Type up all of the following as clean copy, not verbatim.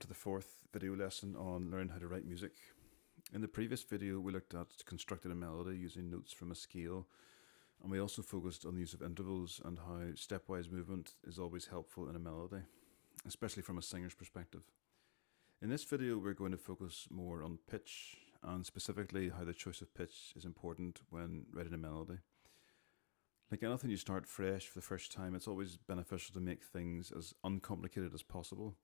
To the fourth video lesson on learning how to write music. In the previous video, we looked at constructing a melody using notes from a scale, and we also focused on the use of intervals and how stepwise movement is always helpful in a melody, especially from a singer's perspective. In this video, we're going to focus more on pitch, and specifically how the choice of pitch is important when writing a melody. Like anything you start fresh for the first time, it's always beneficial to make things as uncomplicated as possible.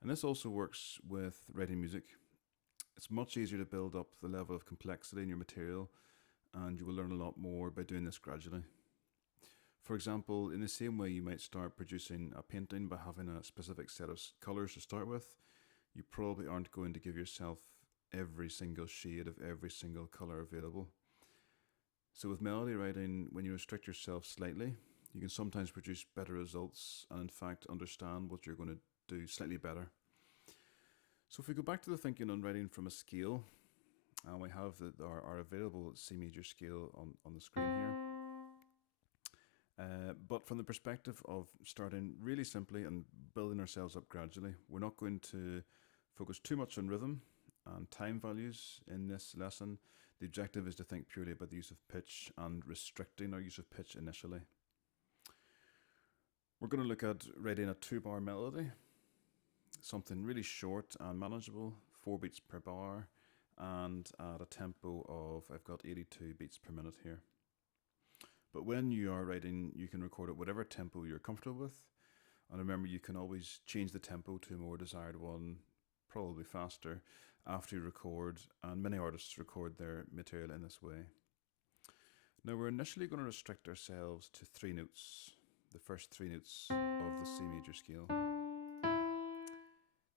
And this also works with writing music. It's much easier to build up the level of complexity in your material, and you will learn a lot more by doing this gradually. For example, in the same way you might start producing a painting by having a specific set of colours to start with, you probably aren't going to give yourself every single shade of every single colour available. So with melody writing, when you restrict yourself slightly, you can sometimes produce better results and in fact understand what you're going to do slightly better. So if we go back to the thinking on writing from a scale, and we have our available C major scale on the screen here. But from the perspective of starting really simply and building ourselves up gradually, we're not going to focus too much on rhythm and time values in this lesson. The objective is to think purely about the use of pitch and restricting our use of pitch initially. We're going to look at writing a 2-bar melody, something really short and manageable, 4 beats per bar, and at a tempo of, I've got 82 beats per minute here. But when you are writing, you can record at whatever tempo you're comfortable with. And remember, you can always change the tempo to a more desired one, probably faster, after you record, and many artists record their material in this way. Now we're initially going to restrict ourselves to 3 notes, the first 3 notes of the C major scale.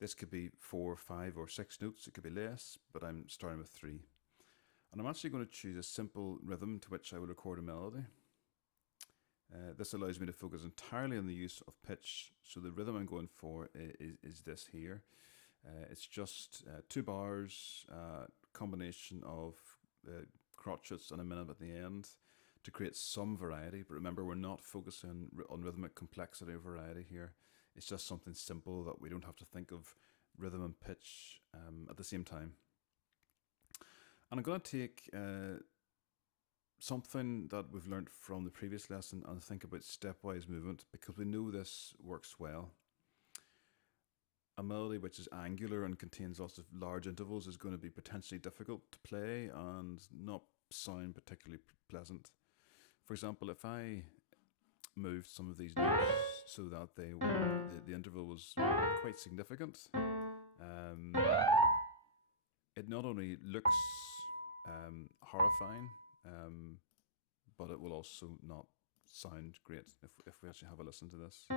This could be 4, 5 or 6 notes, it could be less, but I'm starting with 3. And I'm actually going to choose a simple rhythm to which I will record a melody. This allows me to focus entirely on the use of pitch, so the rhythm I'm going for is this here. It's just 2 bars, combination of crotchets and a minute at the end to create some variety. But remember, we're not focusing on rhythmic complexity or variety here. It's just something simple that we don't have to think of rhythm and pitch at the same time. And I'm going to take something that we've learned from the previous lesson and think about stepwise movement, because we know this works well. A melody which is angular and contains lots of large intervals is going to be potentially difficult to play and not sound particularly pleasant. For example, if I moved some of these notes so that the interval was quite significant, it not only looks horrifying, but it will also not sound great if we actually have a listen to this.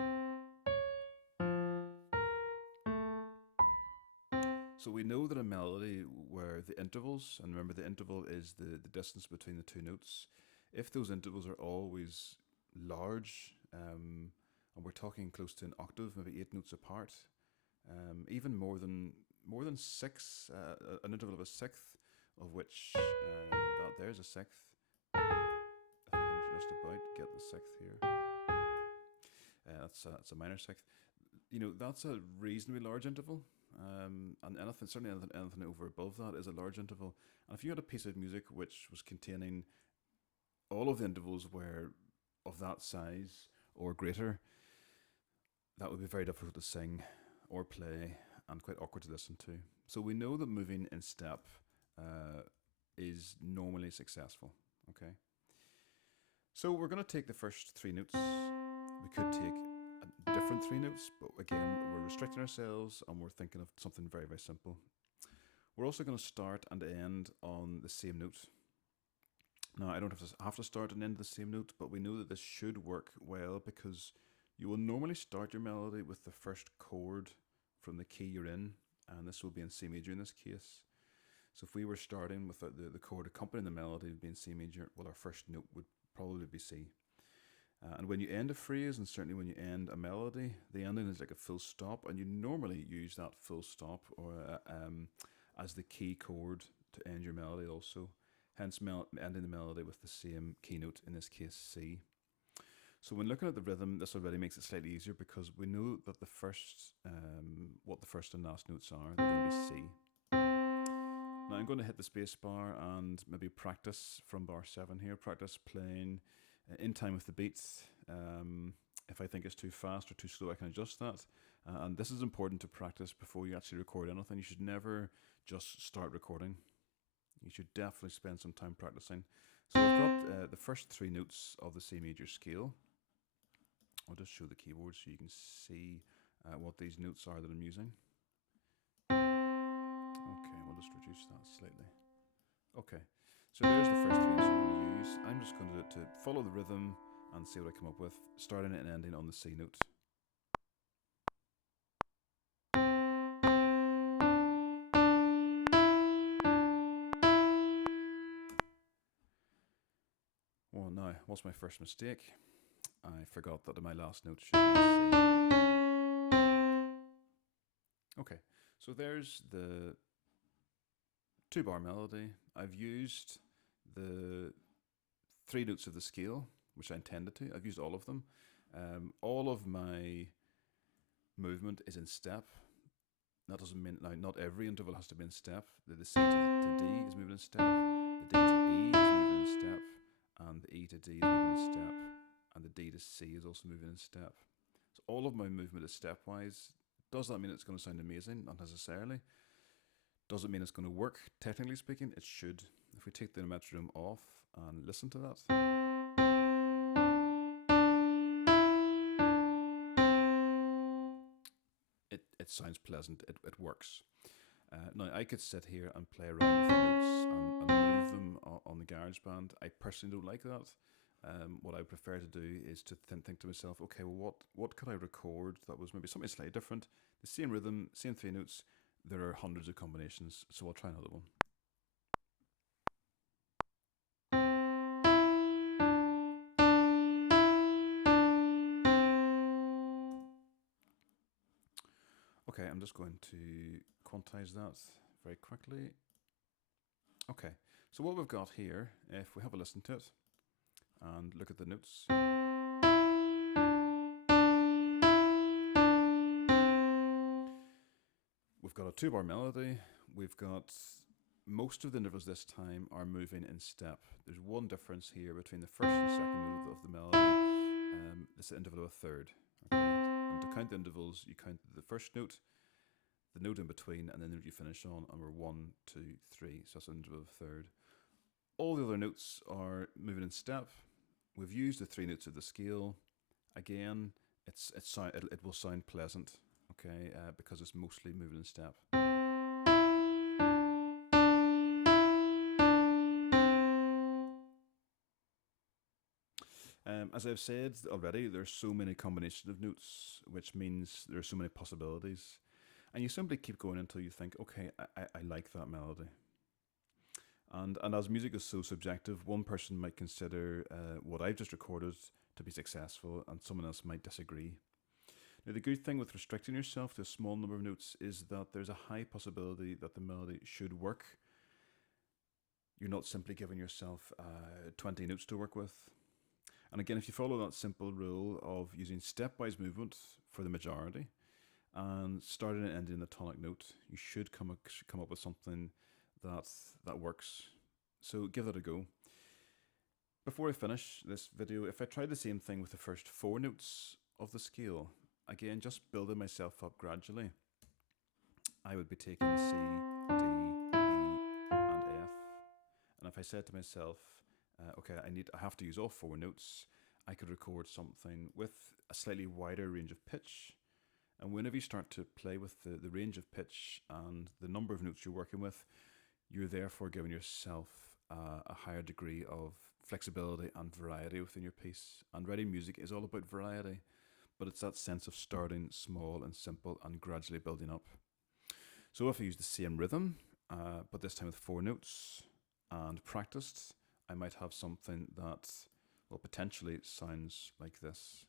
So we know that a melody where the intervals, and remember the interval is the distance between the 2 notes, if those intervals are always large, and we're talking close to an octave, maybe 8 notes apart, even more than 6, an interval of a sixth, of which there's a sixth. If I can just about get the sixth here. That's a minor sixth. You know, that's a reasonably large interval. And anything over above that is a large interval. And if you had a piece of music which was containing all of the intervals were of that size or greater, that would be very difficult to sing or play and quite awkward to listen to. So we know that moving in step is normally successful. Okay. So we're going to take the first 3 notes. We could take different 3 notes, but again, we're restricting ourselves and we're thinking of something very, very simple. We're also going to start and end on the same note. Now, I don't have to start and end the same note, but we know that this should work well because you will normally start your melody with the first chord from the key you're in, and this will be in C major in this case. So if we were starting with the chord accompanying the melody would be in C major, well, our first note would probably be C. And when you end a phrase, and certainly when you end a melody, the ending is like a full stop, and you normally use that full stop or as the key chord to end your melody also. Hence ending the melody with the same key note, in this case C. So when looking at the rhythm, this already makes it slightly easier because we know that what the first and last notes are. They're going to be C. Now I'm going to hit the space bar and maybe practice from bar 7 here. Practice playing in time with the beats. If I think it's too fast or too slow, I can adjust that. And this is important to practice before you actually record anything. You should never just start recording. You should definitely spend some time practicing. So I've got the first 3 notes of the C major scale. I'll just show the keyboard so you can see what these notes are that I'm using. Okay, we'll just reduce that slightly. Okay, so there's the first 3 notes I'm going to use. I'm just going to follow the rhythm and see what I come up with, starting and ending on the C note. Well, now, what's my first mistake? I forgot that my last note should be C. Okay, so there's the 2-bar melody. I've used the 3 notes of the scale, which I intended to. I've used all of them. All of my movement is in step. That doesn't mean, now, not every interval has to be in step. The C to D is moving in step, the D to E is moving in step, and the E to D is moving in step, and the D to C is also moving in step. So all of my movement is stepwise. Does that mean it's going to sound amazing? Not necessarily. Does it mean it's going to work? Technically speaking, it should. If we take the metronome off and listen to that. It sounds pleasant, it works. Now, I could sit here and play around with the notes and move them on the GarageBand. I personally don't like that. What I prefer to do is to think to myself, okay, well, what could I record that was maybe something slightly different? The same rhythm, same 3 notes, there are hundreds of combinations, so I'll try another one. Okay, I'm just going to quantize that very quickly. Okay, so what we've got here, if we have a listen to it and look at the notes. We've got a 2-bar melody. We've got most of the intervals this time are moving in step. There's one difference here between the first and second note of the melody. This is the interval of a third. Okay? And to count the intervals, you count the first note, the note in between, and then the note you finish on, and we're 1, 2, 3, so that's an interval of a third. All the other notes are moving in step. We've used the 3 notes of the scale. Again, it will sound pleasant, okay, because it's mostly moving in step. As I've said already, there's so many combinations of notes, which means there are so many possibilities. And you simply keep going until you think, okay, I like that melody. And as music is so subjective, one person might consider what I've just recorded to be successful, and someone else might disagree. Now, the good thing with restricting yourself to a small number of notes is that there's a high possibility that the melody should work. You're not simply giving yourself 20 notes to work with. And again, if you follow that simple rule of using stepwise movement for the majority and starting and ending the tonic note, you should come up with something that works. So give that a go. Before I finish this video, if I tried the same thing with the first 4 notes of the scale, again, just building myself up gradually, I would be taking C, D, E, and F. And if I said to myself, okay, I have to use all 4 notes, I could record something with a slightly wider range of pitch. And whenever you start to play with the range of pitch and the number of notes you're working with, you're therefore giving yourself a higher degree of flexibility and variety within your piece. And writing music is all about variety, but it's that sense of starting small and simple and gradually building up. So if I use the same rhythm, but this time with 4 notes and practiced, I might have something that, well, potentially sounds like this.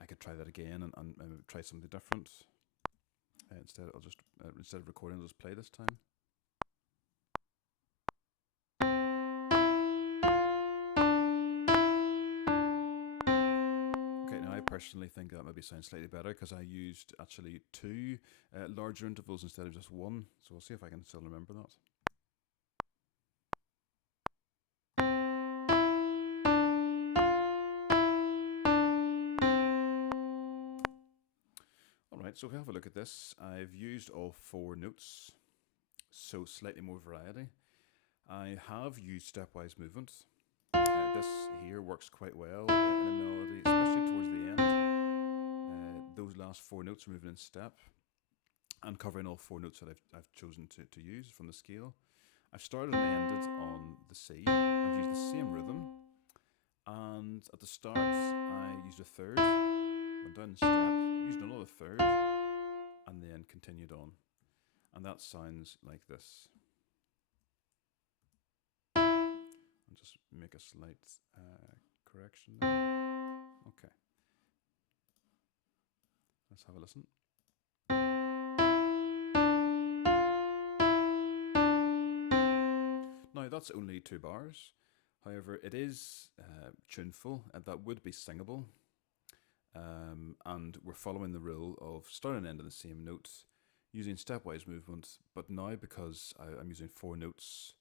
I could try that again and try something different. Instead of recording, I'll just play this time. Okay, now I personally think that maybe sounds slightly better because I used actually two larger intervals instead of just one. So we'll see if I can still remember that. Alright, so if we have a look at this, I've used all four notes, so slightly more variety. I have used stepwise movement. This here works quite well in a melody, especially towards the end. Those last four notes are moving in step and covering all four notes that I've chosen to use from the scale. I've started and ended on the C. I've used the same rhythm, and at the start I used a third, went down the step, used another third, and then continued on. And that sounds like this. I'll just make a slight correction there. Okay. Let's have a listen. Now that's only 2 bars. However, it is tuneful, and that would be singable. And we're following the rule of starting and ending the same notes, using stepwise movement. But now, because I'm using 4 notes,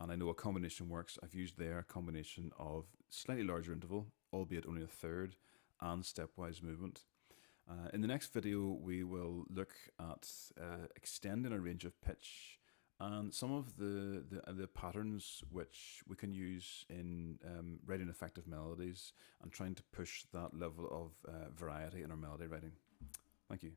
and I know a combination works, I've used their combination of slightly larger interval, albeit only a third, and stepwise movement. In the next video, we will look at extending a range of pitch and some of the patterns which we can use in writing effective melodies and trying to push that level of variety in our melody writing. Thank you.